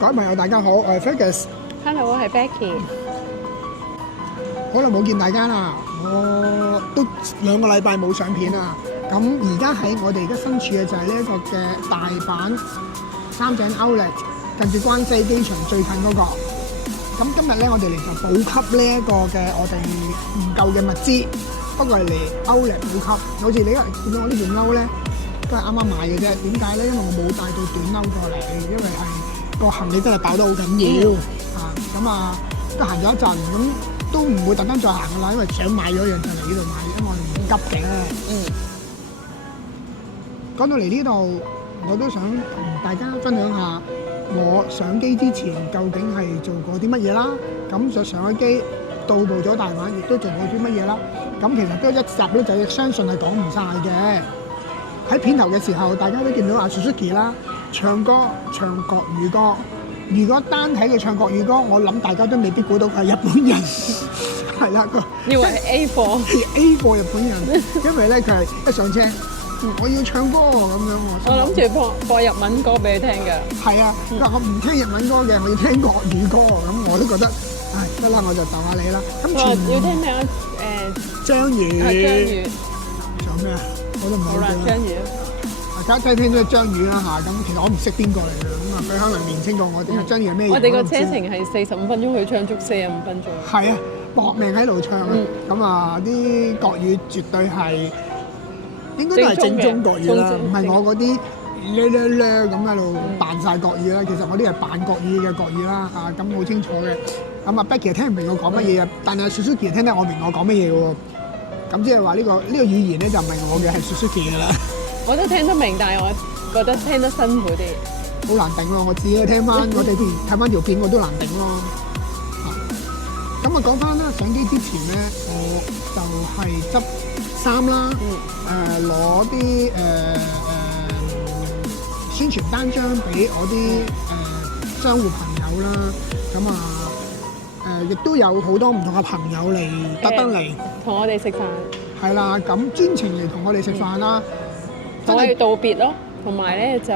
各位朋友大家好，我係 Fergus。Hello， 我係 Becky。好耐冇見大家啦，我都2個禮拜冇上片啦。咁而家喺我哋而家身處嘅就係呢一個嘅大阪三井 Outlet， 近住關西機場最近嗰個。咁今日咧，我哋嚟就補給呢一個嘅我哋唔夠嘅物資，不過係嚟 Outlet 補給。好似你而家見到我呢件褸咧，都係啱啱買嘅啫。點解咧？因為我冇帶到短褸過嚟，因為係個行李真係爆得好緊要啊！咁啊，都行咗一陣，咁都唔會特登再行噶啦，因為想買咗一樣就嚟呢度買，因為我哋唔急嘅。講到嚟呢度，我都想同大家分享下我上機之前究竟係做過啲乜嘢啦。咁就上咗機，到步咗大阪，亦都做過啲乜嘢啦。咁其實都一集咧，就相信係講唔晒嘅。喺片頭嘅時候，大家都見到阿 Suzuki 啦，唱歌唱國語歌。如果單睇佢唱國語歌，我諗大家都未必估到佢係日本人。係啦，以為係 A 貨，係 A 貨日本人，因為咧佢係一上車，我要唱歌咁樣喎。我諗住播日文歌俾佢聽㗎。係啊，佢話我唔聽日文歌嘅，我要聽國語歌。咁我都覺得，唉，得啦，我就就下你啦。咁要聽咩啊？章魚。章魚。仲有咩啊？我都唔好啦。章魚。大家聽咗章魚啦嚇，咁其實我唔識邊個嚟嘅，咁啊佢可能年青過我哋。章魚係咩？我哋個車程係45分鐘，佢唱足45分鐘。係啊，搏命喺度唱啊！咁啊啲國語絕對係應該都係正宗國語啦，唔係我嗰啲咁喺度扮晒國語啦。其實我啲係扮國語嘅國語啦嚇，咁好清楚嘅。咁啊 Becky 聽唔明我講乜嘢啊，但係 Suzuki 聽得我明我講乜嘢喎。咁即係話呢個語言咧就唔係我嘅，係 Suzuki 嘅啦。我都聽得明，但係我覺得聽得辛苦啲，好難頂咯！我自己聽翻我哋睇翻條片，我都難頂咯。咁啊講翻啦，上機之前咧，我就係執衫啦，攞啲宣傳單張俾我啲商戶朋友啦。咁啊亦都有好多唔同嘅朋友嚟特登嚟同我哋食飯。係啦，咁專程嚟同我哋食飯啦。同我哋道別咯，同埋咧就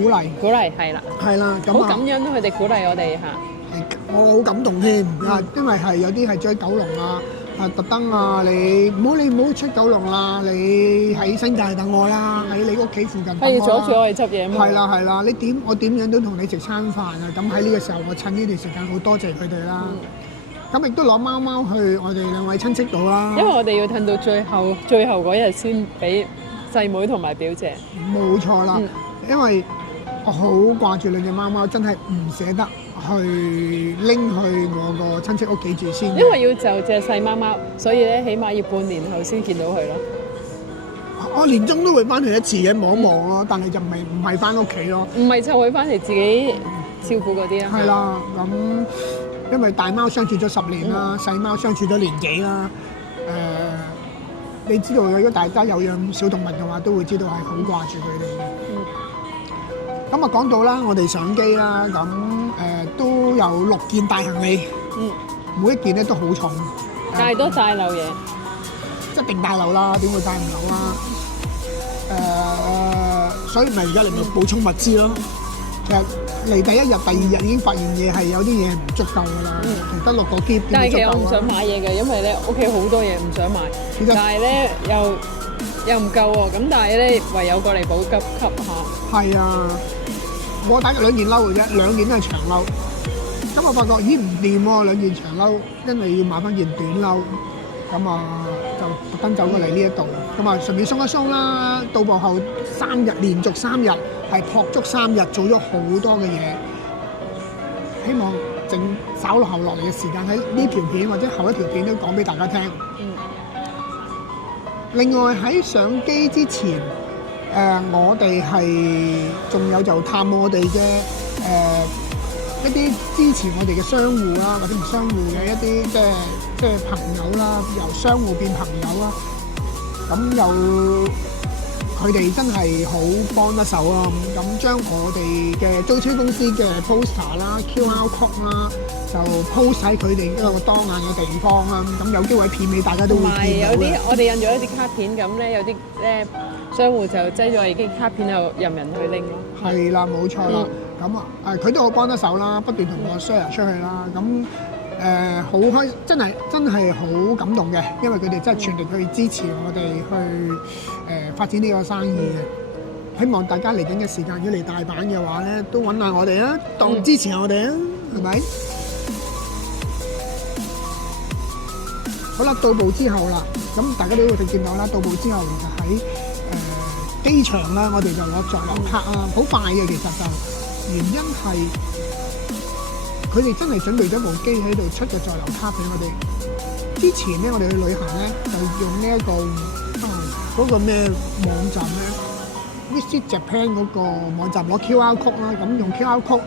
鼓勵係啦，係啦，咁好感恩佢哋鼓勵我哋嚇。我好感動添啊，因為係有啲係住喺九龍啊，特登啊，你唔好出九龍啦，你喺新界等我啦，喺你屋企附近等我啦。係阻住我哋執嘢嘛？係啦，我點樣都同你食餐飯啊！咁喺呢個時候，我趁呢段時間好多謝佢哋啦。咁亦都攞貓貓去我哋2位親戚度啦。因為我哋要褪到最後嗰日先俾細妹同埋表姐。冇錯啦，因為我好掛住2隻貓貓，真係唔捨得去拎去我個親戚屋企住先。因為要就隻細貓貓，所以咧起碼要半年後先見到佢咯。我年終都會翻去一次嘅，望一望咯，但係就唔係翻屋企咯。唔係就會翻嚟自己照顧嗰啲啦。係啦，咁因為大貓相處咗10年啦，細貓相處咗年幾啦。你知道如果大家有養小動物嘅話，都會知道係好掛住佢哋嘅。咁啊講到啦，我哋上機啦，咁都有6件大行李，每一件咧都好重，但係都帶漏嘢，一定帶漏啦，點會帶唔漏啦？所以咪而家嚟到補充物資咯。其實嚟第1日、第2日已經發現嘢係有啲嘢唔足夠㗎啦，得6個篋。但係其實我唔想買嘢嘅，因為咧屋企好多嘢唔想買，但係咧又唔夠喎，咁但係咧唯有過嚟補給下。係啊，我帶咗2件褸嘅啫，2件都係長褸。咁我發覺咦唔掂喎，2件長褸，因為要買翻件短褸。咁啊就特登走過嚟呢一度，咁啊順便鬆一鬆啦。到步後3日連續3日係撲足3日，做咗好多嘅嘢。希望稍後落嚟嘅時間喺呢條片或者後一條片都講俾大家聽。另外喺上機之前，我哋係仲有就探我哋嘅一啲支持我哋嘅商戶啦，或者唔商戶嘅一啲即係朋友啦，由商戶變朋友啦。咁有佢哋真係好幫得手啊！咁將我哋嘅租車公司嘅 poster 啦、QR code 啦，就 post 喺佢哋一個當眼嘅地方啦。咁有機會片尾大家都會見到嘅。同埋有啲我哋印咗一啲卡片咁咧，有啲商戶就擠咗已經卡片就任人去拎咯。係啦，冇錯啦。咁佢都好幫得手啦，不斷同我 share 出去啦。咁好開，真係好感動嘅，因為佢哋真係全力去支持我哋去發展呢個生意嘅。希望大家嚟緊嘅時間，如果嚟大阪嘅話咧，都揾下我哋啊，當支持下我哋啊，係咪？好啦，到埗之後啦，咁大家都會見到啦。到埗之後其實喺機場啦，我哋就攞在留卡啊，好快嘅其實就原因係佢哋真係準備咗部機喺度出個在留卡俾我哋。之前咧，我哋去旅行咧就用呢一個嗰個咩網站咧 Visit Japan 嗰個網站攞 QR code 啦，咁用 QR code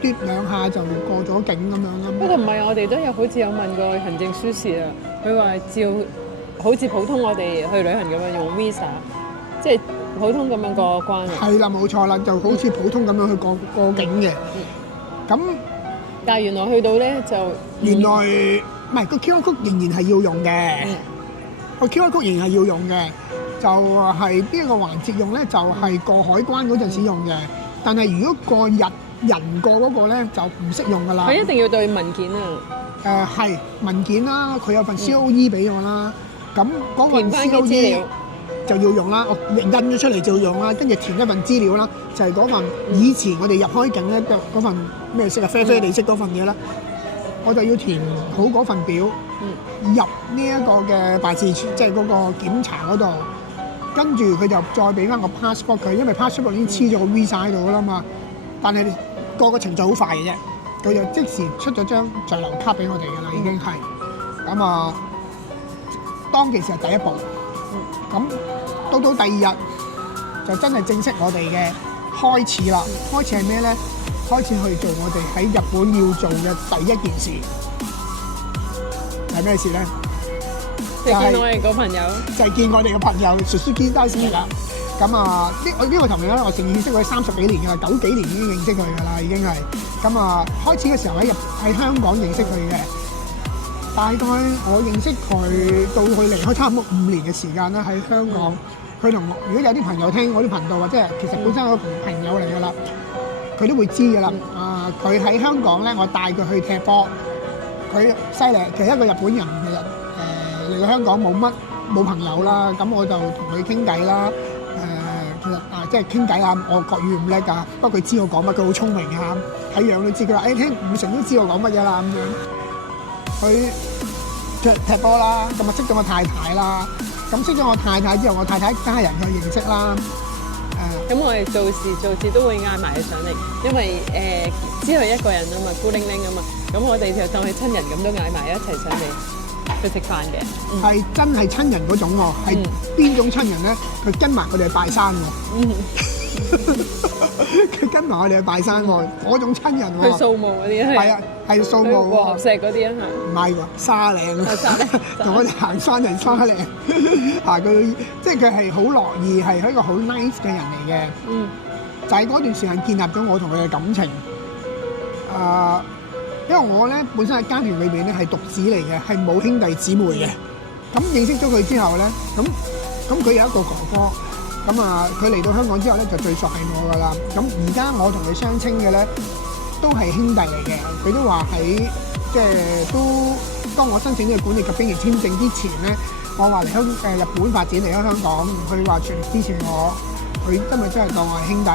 嘟兩下就過咗境咁樣啦。不過唔係，我哋都好似有問過行政書士啊，佢話照好似普通我哋去旅行咁樣用 Visa， 即係普通咁樣過關。係啦，冇錯啦，就好似普通咁樣去過境嘅。咁但係原來去到咧就原來唔係個 QR code 仍然係要用嘅，個 QR code 仍然係要用嘅，就係邊一個環節用咧？就係過海關嗰陣時用嘅。但係如果過人過嗰個咧就唔識用㗎啦。佢一定要對文件啊。係文件啦，佢有份 COE 俾我啦，咁嗰份 COE 就要用啦，我印咗出嚟就要用啦，跟住填一份資料啦，就係嗰份以前我哋入開境咧嗰份咩色啊啡啡地色嗰份嘢啦，我就要填好嗰份表，入呢一個嘅辦事處，即係嗰個檢查嗰度，跟住佢就再俾翻個 passport 佢，因為 passport 已經黐咗個 visa 喺度啦嘛，但係個程序好快嘅啫。佢就即時出咗張在留卡俾我哋㗎啦，已經係咁啊！當其時係第一步，咁到第二日就真係正式我哋嘅開始啦。開始係咩咧？開始去做我哋喺日本要做嘅第一件事，係咩事咧？就係見我哋個朋友，就係見我哋嘅朋友 Suzuki Daisuke啦。咁啊，呢個同學咧，我認識佢30幾年㗎啦，9幾年已經認識佢㗎啦，已經係。咁啊，開始嘅時候喺香港認識佢嘅，大概我認識佢到佢離開差唔多5年嘅時間啦，喺香港。佢同我，如果有啲朋友聽我啲頻道或者係其實本身係個朋友嚟㗎啦，佢都會知㗎啦。佢喺香港咧，我帶佢去踢波，佢犀利。其實一個日本人其實嚟到香港冇朋友啦，咁我就同佢傾偈啦。其實即係傾偈啊！我國語唔叻㗎，不過佢知我講乜，佢好聰明㗎，睇樣都知。佢話：聽5成都知我講乜嘢啦咁樣。佢踢波啦，咁啊識咗我太太啦。咁識咗我太太之後，我太太家人佢認識啦。咁我哋做事都會嗌埋佢上嚟，因為只係一個人啊嘛，孤零零啊嘛。咁我哋就當佢親人咁都嗌埋一齊上嚟去食飯嘅。係真係親人嗰種喎，係邊種親人咧？佢跟埋我哋去拜山喎。佢跟埋我哋去拜山喎，嗰種親人喎。去掃墓嗰啲係啊，係掃墓喎。和合石嗰啲啊嚇。唔係喎，沙嶺啊，同我哋行山人沙嶺。佢即係佢係好樂意，係一個好 nice 嘅人嚟嘅。就喺嗰段時間建立咗我同佢嘅感情。因為我咧本身喺家庭裏邊咧係獨子嚟嘅，係冇兄弟姊妹嘅。咁認識咗佢之後咧，咁佢有一個哥哥。咁佢嚟到香港之後咧，就最熟係我噶啦。咁而家我同佢相稱嘅咧，都係兄弟嚟嘅。佢都話喺即係都當我申請呢個管理及經營簽證之前咧，我話嚟日本發展嚟咗香港，佢話全力支持我。佢因為真係當我係兄弟，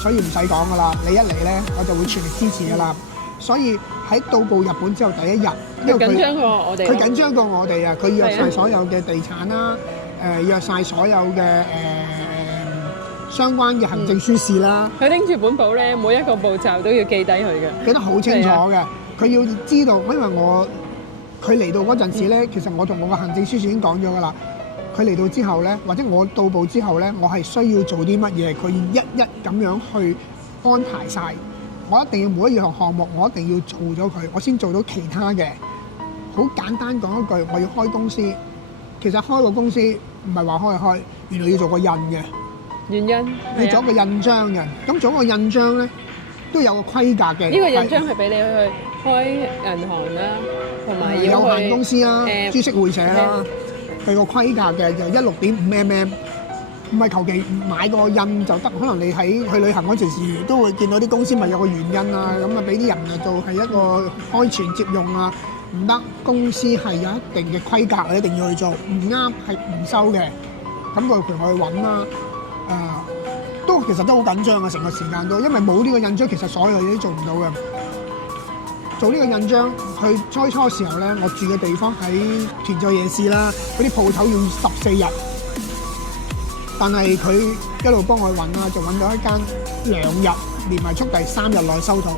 所以唔使講噶啦。你一嚟咧，我就會全力支持噶啦。所以喺到埗日本之後第一日，因為緊張過我哋，佢緊張過我哋啊！佢約晒所有嘅地產啦，約晒所有嘅相關嘅行政書士啦。佢拎住本簿咧，每一個步驟都要記低佢嘅，記得好清楚嘅。佢要知道，因為佢嚟到嗰陣時咧，其實我同我個行政書士已經講咗噶啦。佢嚟到之後咧，或者我到埗之後咧，我係需要做啲乜嘢，佢要一咁樣去安排晒。我一定要每一樣項目，我一定要做咗佢，我先做到其他嘅。好簡單講一句，我要開公司。其實開個公司唔係話開，原來要做個印嘅。原因要做個印章嘅。咁做個印章咧，都有個規格嘅。呢個印章係俾你去開銀行啦，同埋有限公司啦、株式會社啦，係個規格嘅，就16.5mm。唔係求其買個印就得，可能你去旅行嗰陣時都會見到啲公司咪有個原印啊，咁啊俾啲人啊做係一個安全接用啊，唔得，公司係有一定嘅規格，一定要去做，唔啱係唔收嘅。咁佢陪我去揾啦，其實都好緊張啊，成個時間都，因為冇呢個印章，其實所有嘢都做唔到嘅。做呢個印章，去初時候咧，我住嘅地方喺田在夜市啦，嗰啲鋪頭要14日。但係佢一路幫我揾啦，就揾到一間2日連埋速遞3日內收到，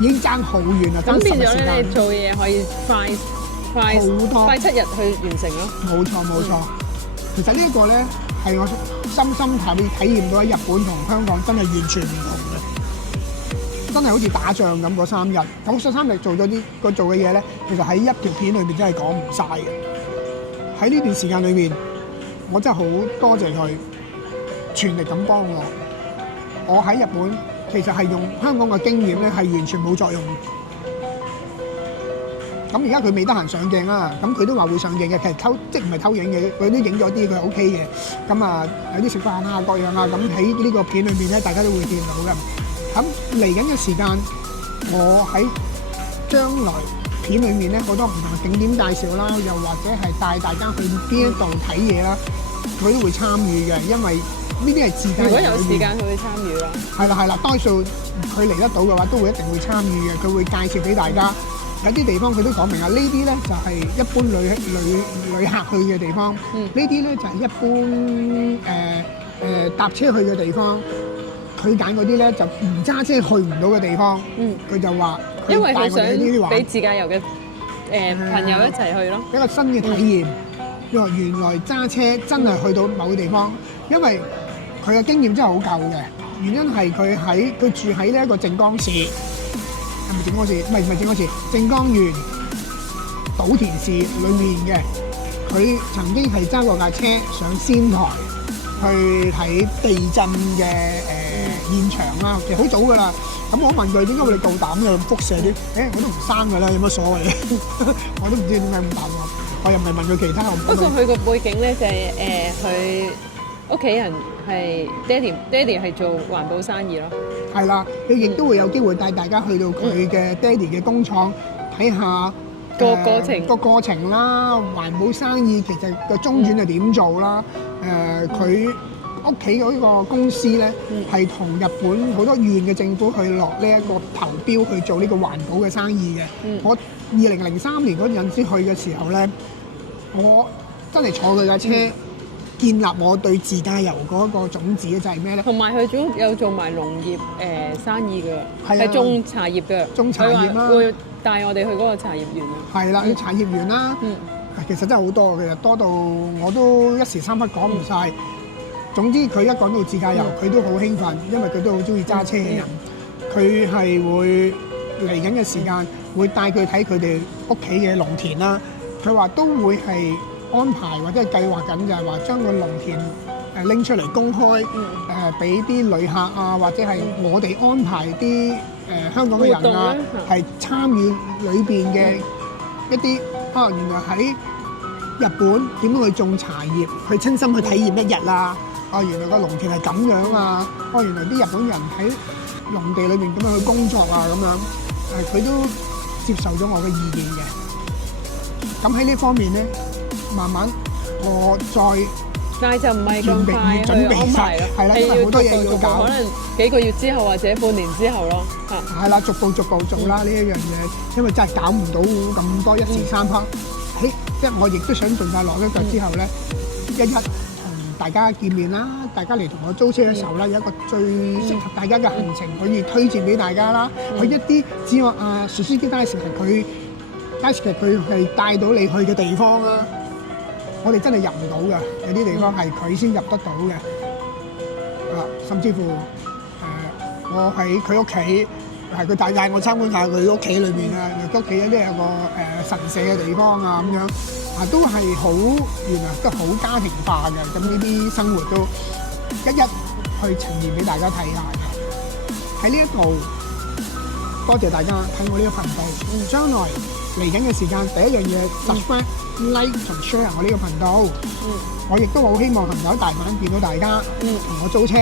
已經爭好遠啦。咁變咗咧，你做嘢可以快好多，快7日去完成咯。冇錯。其實呢一個咧係我深深體驗到喺日本同香港真係完全唔同嘅，真係好似打仗咁嗰3日。咁嗰3日做咗做嘅嘢咧，其實喺一條片裏面真係講唔晒嘅。喺呢段時間裏面，我真係好多謝佢全力咁幫我。我喺日本其實係用香港嘅經驗咧，係完全冇作用。咁而家佢未得閒上鏡啦，咁佢都話會上鏡嘅。其實即唔係偷影嘅，佢都影咗啲，佢 OK 嘅。咁啊有啲食飯啊各樣啊，咁喺呢個片裏面咧，大家都會見到嘅。咁嚟緊嘅時間，我喺將來片裏面咧好多唔同嘅景點介紹啦，又或者係帶大家去邊一度睇嘢啦，佢都會參與嘅，因為呢啲係自家人。如果有時間，佢會參與啦。係啦，多數佢嚟得到嘅話，都會一定會參與嘅。佢會介紹俾大家。有啲地方佢都講明啊，呢啲咧就係一般旅客去嘅地方，呢啲咧就係一般搭車去嘅地方。佢揀嗰啲咧就唔揸車去唔到嘅地方，佢就話因為佢想俾自駕遊嘅朋友一齊去咯，一個新嘅體驗。因為原來揸車真係去到某個地方，因為佢嘅經驗真係好夠嘅。原因係佢住喺呢一個靜岡市。係咪靜岡市？唔係靜岡市，靜岡縣島田市裏面嘅。佢曾經係揸過架車上仙台去睇地震嘅現場啦。其實好早㗎啦。咁我問佢點解會夠膽嘅輻射啲？我都唔生㗎啦，有乜所謂？我都唔知點解咁膽喎。我又唔係問佢其他。不過佢個背景咧就係佢屋企人係爹哋係做環保生意咯。係啦，佢亦都會有機會帶大家去到佢嘅爹哋嘅工廠睇下個過程啦，環保生意其實個中轉係點做啦。佢屋企嗰個公司咧係同日本好多縣嘅政府去落呢一個投標去做呢個環保嘅生意嘅。我2003年嗰陣時去嘅時候咧，我真係坐佢架車。建立我對自駕遊嗰個種子就係咩咧？同埋佢仲有做埋農業生意嘅，係種茶葉嘅。種茶葉啦，會帶我哋去嗰個茶葉園啊。係啦，啲茶葉園啦，其實真係好多，其實多到我都一時三刻講唔晒。總之佢一講到自駕遊，佢都好興奮，因為佢都好中意揸車嘅人。佢係會嚟緊嘅時間，會帶佢睇佢哋屋企嘅農田啦。佢話都會係安排或者係計劃緊，就係話將個農田拎出嚟公開，俾啲旅客啊，或者係我哋安排啲香港嘅人啊，係參與裏邊嘅一啲原來喺日本點樣去種茶葉，去親身去體驗1日啦。原來個農田係咁樣啊！原來啲日本人喺農地裏邊咁樣去工作啊，咁樣佢都接受咗我嘅意見嘅。咁喺呢方面咧，慢慢我但係就唔係咁快去安排咯，係啦，因為好多嘢要搞，可能幾個月之後或者半年之後咯。係啦，逐步做啦呢一樣嘢，因為真係搞唔到咁多一時三刻。即係我亦都想盡快落一腳之後咧，一同大家見面啦，大家嚟同我租車嘅時候咧，有一個最適合大家嘅行程可以推薦俾大家啦。去一啲只有Suzuki Daisuke佢係帶到你去嘅地方啦。我哋真係入唔到嘅，有啲地方係佢先入得到嘅。甚至乎我喺佢屋企，係佢帶我參觀下佢屋企裏面啊，佢屋企有個神社嘅地方啊咁樣。都係好，原來都好家庭化嘅，咁呢啲生活都一去呈現俾大家睇下嘅。喺呢一度，多謝大家睇我呢個頻道。將來嚟緊嘅時間，第一樣嘢 subscribe、like 同 share 我呢個頻道。我亦都好希望行走大阪見到大家，同我租車。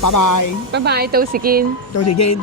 拜拜，拜拜，到時見。到時見。